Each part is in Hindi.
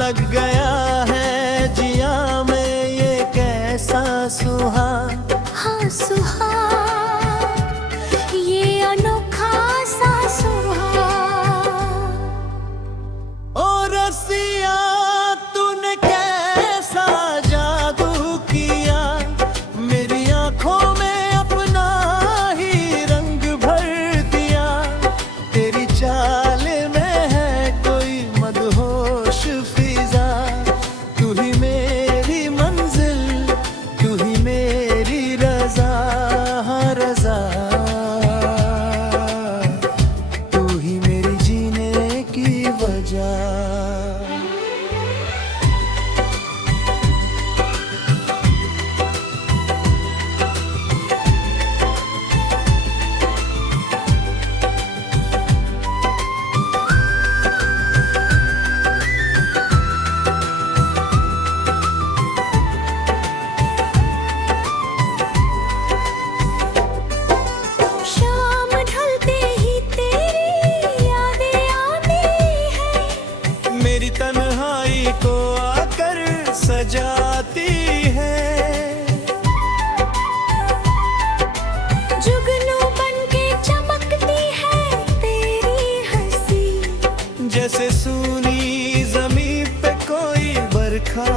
लग गया है जिया में ये कैसा सुहाग, हाँ सुहाग, ये अनोखा सा सुहाग। ओ रसिया तूने कैसा जादू किया, मेरी आंखों में अपना ही रंग भर दिया। तेरी चाल में है कोई मदहोश फिजा, तू ही मेरी मंजिल, तू ही मेरी रजा, हाँ रजा। तू ही मेरी जीने की वजह। शाम ढलते ही तेरी यादें आती है, मेरी तन्हाई को आकर सजाती है। जुगनू बनके चमकती है तेरी हंसी, जैसे सूनी जमीन पे कोई बरखा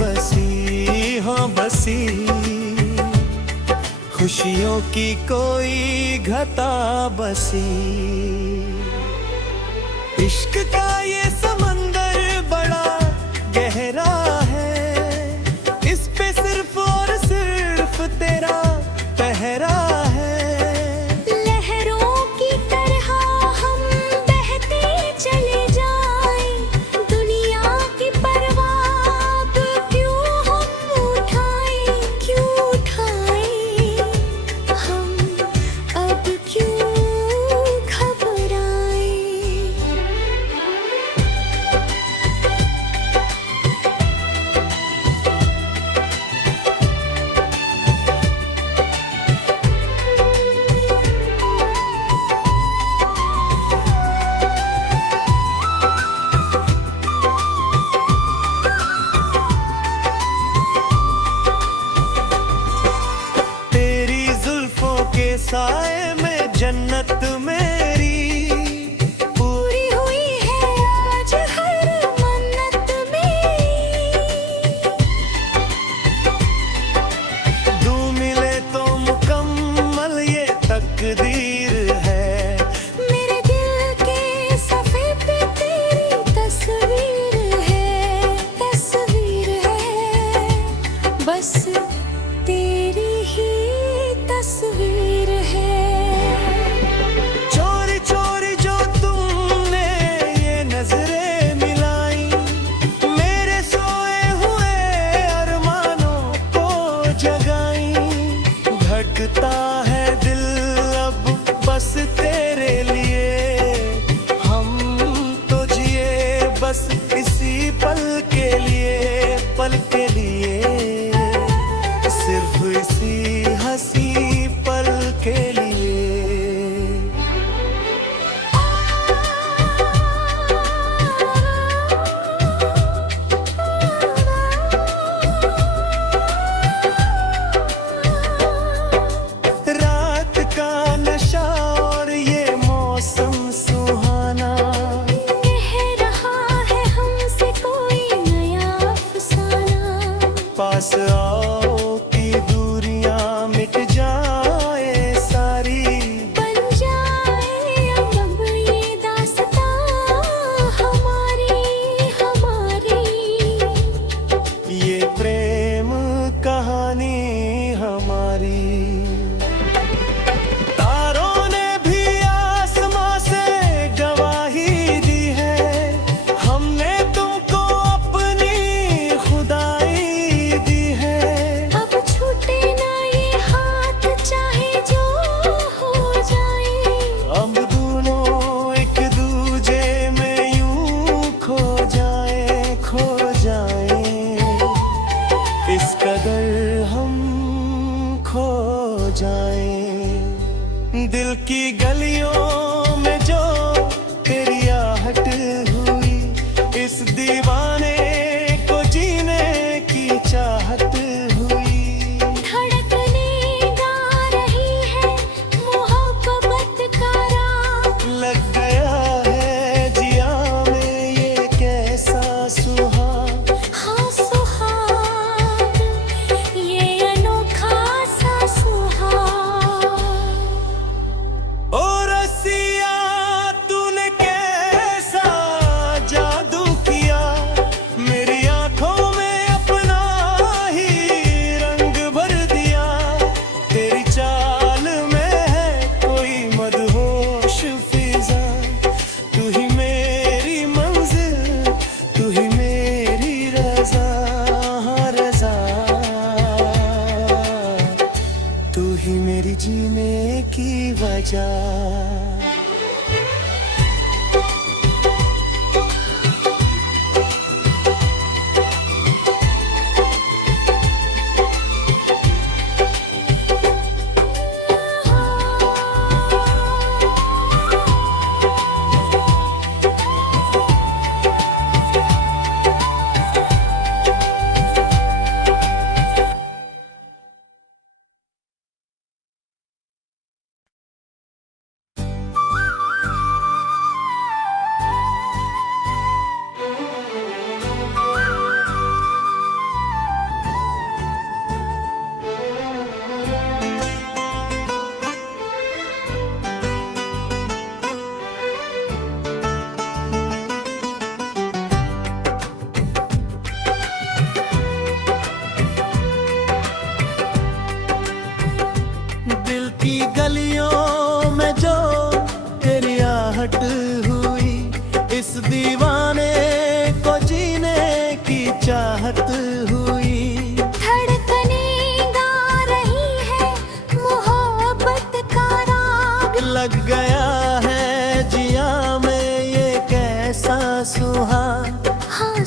बसी, हाँ बसी। खुशियों की कोई घटा बसी। इश्क का ये समंदर बड़ा गहरा है, इस पे सिर्फ और सिर्फ तेरा पहरा है। लहरों की तरह हम बहते चले जाएं, दुनिया की परवाह अब क्यों हम उठाएं, क्यों उठाएं हम अब क्यों घबराएं। तेरी जुल्फों के साए में जन्नत मेरी पूरी हुई है आज हर मन्नत मेरी, दू मिले तो मुकम्मल ये तकदीर है। मेरे दिल के सफ़े पे तेरी तस्वीर है, तस्वीर है, बस तेरी ही तस्वीर है। चोरी चोरी जो तुमने ये नजरें मिलाई, मेरे सोए हुए अरमानों को जगाई। धड़कता है दिल अब बस तेरे लिए, हम तो जिए बस इसी पल के लिए, पल के लिए, सिर्फ इसी हंसी पल के लिए। रात का नशा और ये मौसम सुहाना, कह रहा है हमसे कोई नया अफसाना, पास आओ कि दूरियां मिट जाए सारी। बन जाए अब ये दास्तां हमारी, हमारी। ये प्रेम कहानी हमारी। तारों ने भी आसमां से गवाही दी है, हमने तुमको अपनी खुदाई दी है। अब छूटे ना ये हाथ चाहे जो हो जाए, हम दोनों एक दूजे में यूं खो जाए, खो जाए। इस कदर हम खो जाए दिल की गलियों में जो तेरी आहट हुई, इस दीवाने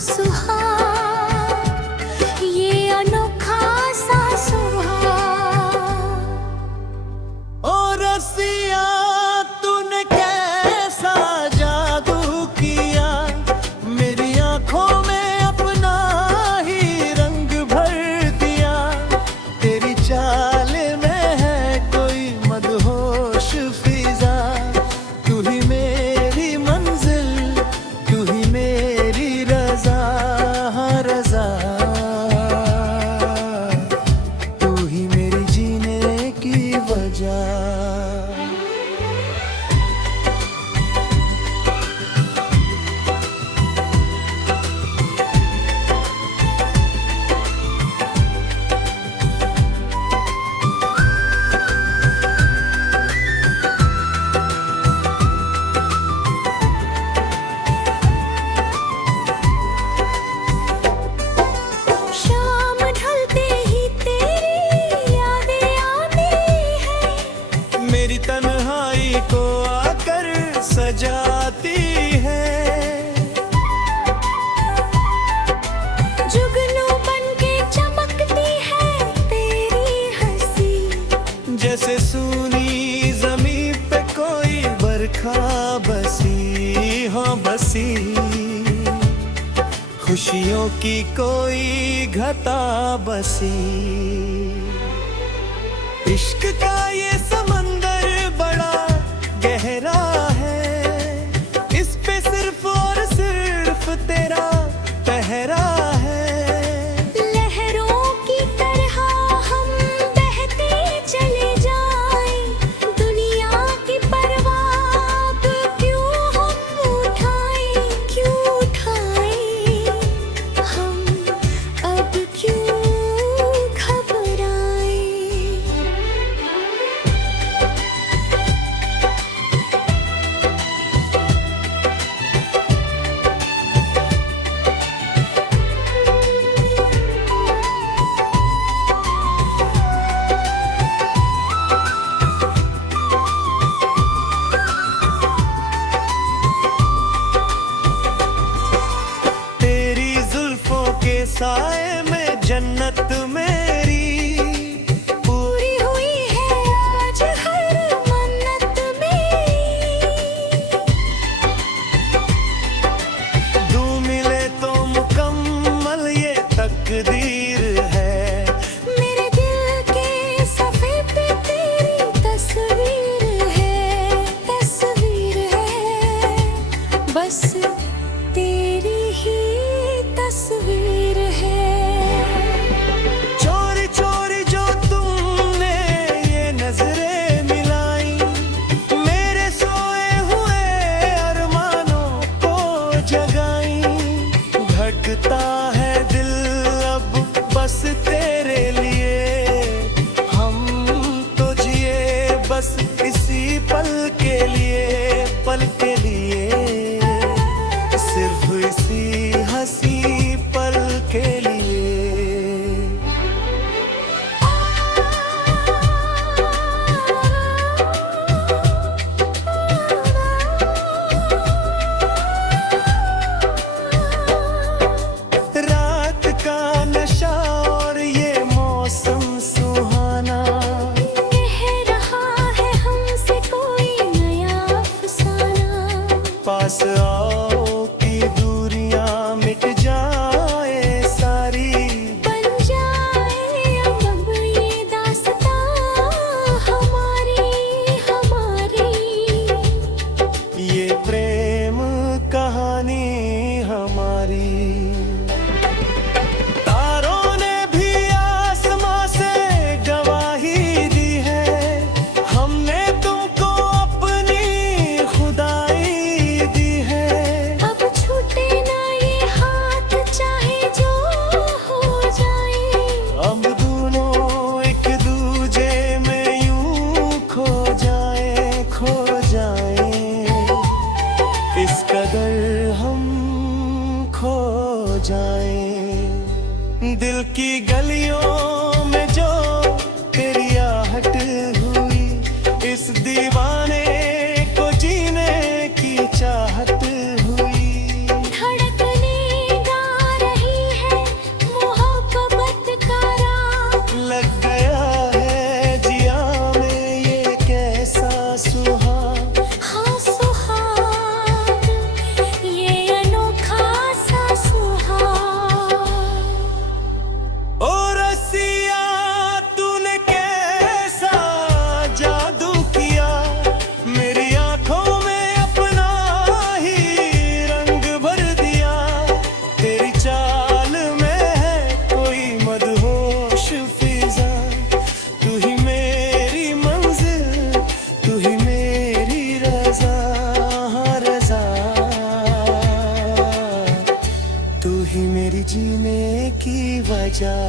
सुहाग, ये अनोखा सा सुहाग। ओ रसिया तूने कैसा जादू किया, मेरी आंखों में अपना ही रंग भर दिया। तेरी चाल में है कोई मदहोश फिजा, तू ही मेरी मंजिल, तू ही मेरी रजा, रजा। तू ही मेरी जीने की वजह। शाम ढलते ही तेरी यादें आती हैं, मेरी तन्हाई को आकर सजाती है। जुगनू बनके चमकती है तेरी हंसी, जैसे सूनी जमी पे कोई बरखा बसी, हाँ बसी। खुशियों की कोई घटा बसी। इश्क का ये समंदर बड़ा गहरा है, इस पे सिर्फ और सिर्फ तेरा पहरा है। लहरों की तरह हम बहते चले जाएं, दुनिया की परवाह अब क्यों हम उठाएं, क्यों उठाएं हम अब क्यों घबराएं। तेरी जुल्फों के साए में जन्नत मेरी, पूरी हुई है आज हर मन्नत मेरी। तू मिले तो मुकम्मल ये तकदीर है। मेरे दिल के सफ़े पे तेरी तस्वीर है, तस्वीर है। बस तेरी ही तस्वीर है। चोरी चोरी जो तुमने ये नजरें मिलाई, मेरे सोए हुए अरमानों को जगाई। धड़कता है दिल अब बस तेरे लिए, हम तो जिए बस इसी पल के लिए, पल के लिए। सिर्फ इसी हंसी पल के लिए। रात का नशा और ये मौसम सुहाना, कह रहा है हमसे कोई नया अफसाना। पास आओ की दूरियां मिट जाए सारी। बन जाए अब ये दास्तां हमारी, हमारी। ये प्रेम कहानी हमारी। तारों ने भी आसमां से गवाही दी है, हमने तुमको अपनी खुदाई दी है। अब छूटे ना ये हाथ चाहे जो हो जाए, हम दोनों एक दूजे में यूं खो जाए, खो जाए। इस कदर हम खो जाए। दिल की गलियों में जो तेरी आहट हुई, इस दीवाने को जीने की चाहत हुई। धड़कने गा तू ही मेरी जीने की वजह।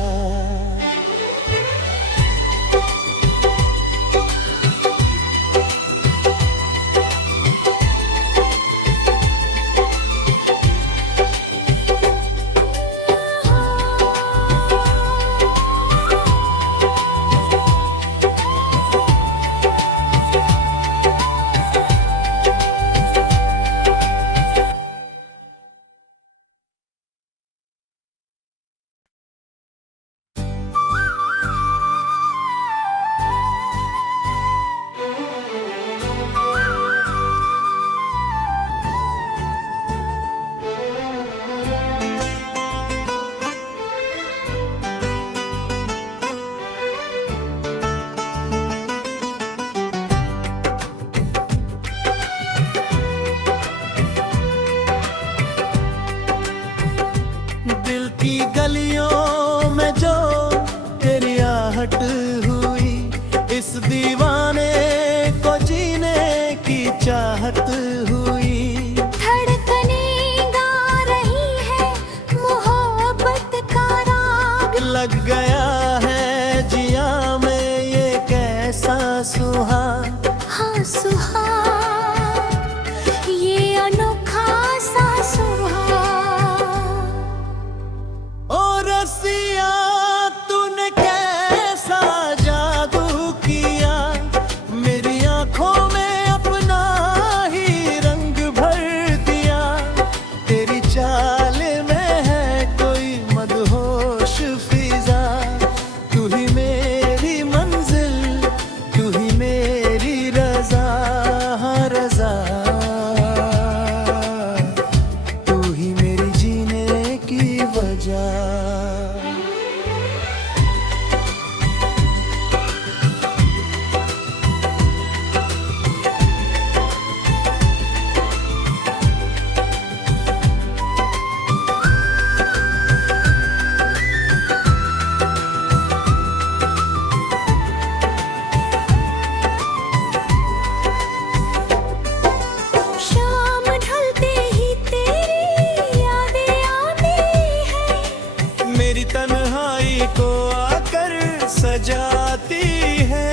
दिल की गलियों में जो तेरी आहट हुई, इस दीवाने को जीने की चाहत हुई। धड़कनें गा रही है मोहब्बत का राग, लग गया है जिया में ये कैसा सुहाग। हाँ सुहाग, ये अनोखा सा सुहाग। ओ रसिया तूने कैसा जादू किया, मेरी आंखों में अपना ही रंग भर दिया। तेरी चाल में है कोई मदहोश फिजा, तू ही मेरी मंजिल, तू ही मेरी रजा। हाँ रजा, तू ही मेरी जीने की वजह। शाम ढलते ही तेरी यादें आती है, मेरी तन्हाई को आकर सजाती है।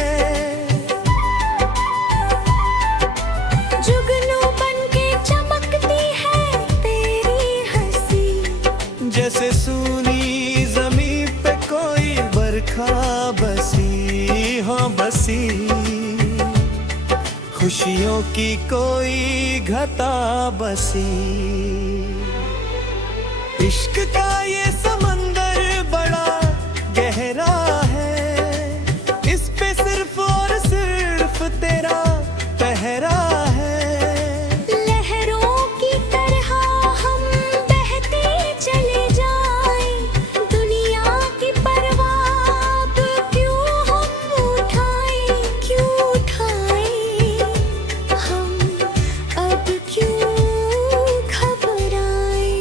जुगनू बनके चमकती है तेरी हंसी, जैसे सूनी जमीन पे कोई बरखा बसी। हाँ बसी, खुशियों की कोई घटा बसी। इश्क का ये समंदर बड़ा गहरा है, इस पे सिर्फ और सिर्फ तेरा पहरा है। लहरों की तरह हम बहते चले जाएं, दुनिया की परवाह अब क्यों हम उठाएं, क्यों उठाएं हम, अब क्यों घबराएं।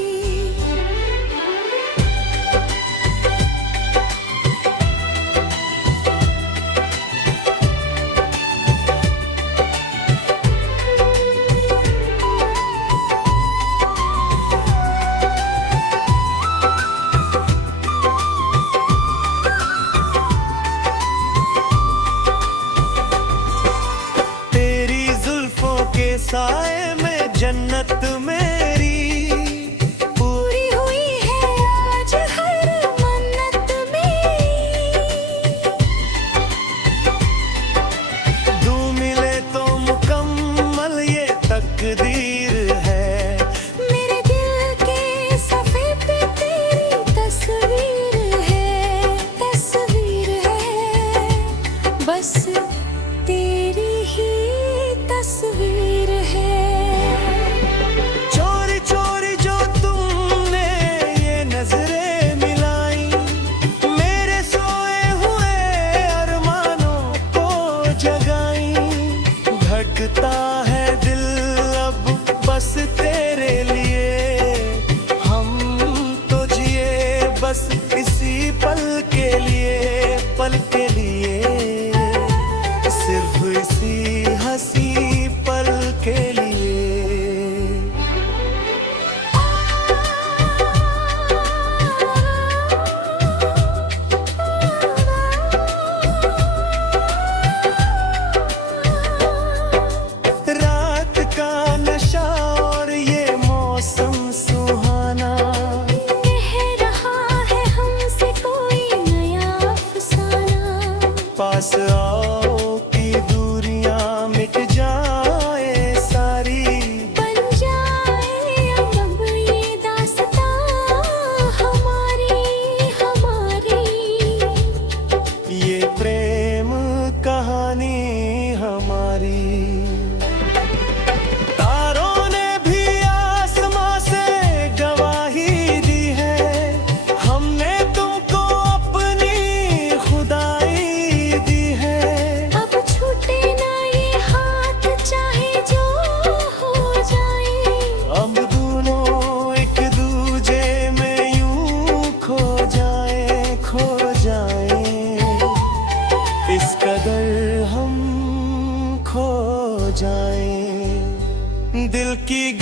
की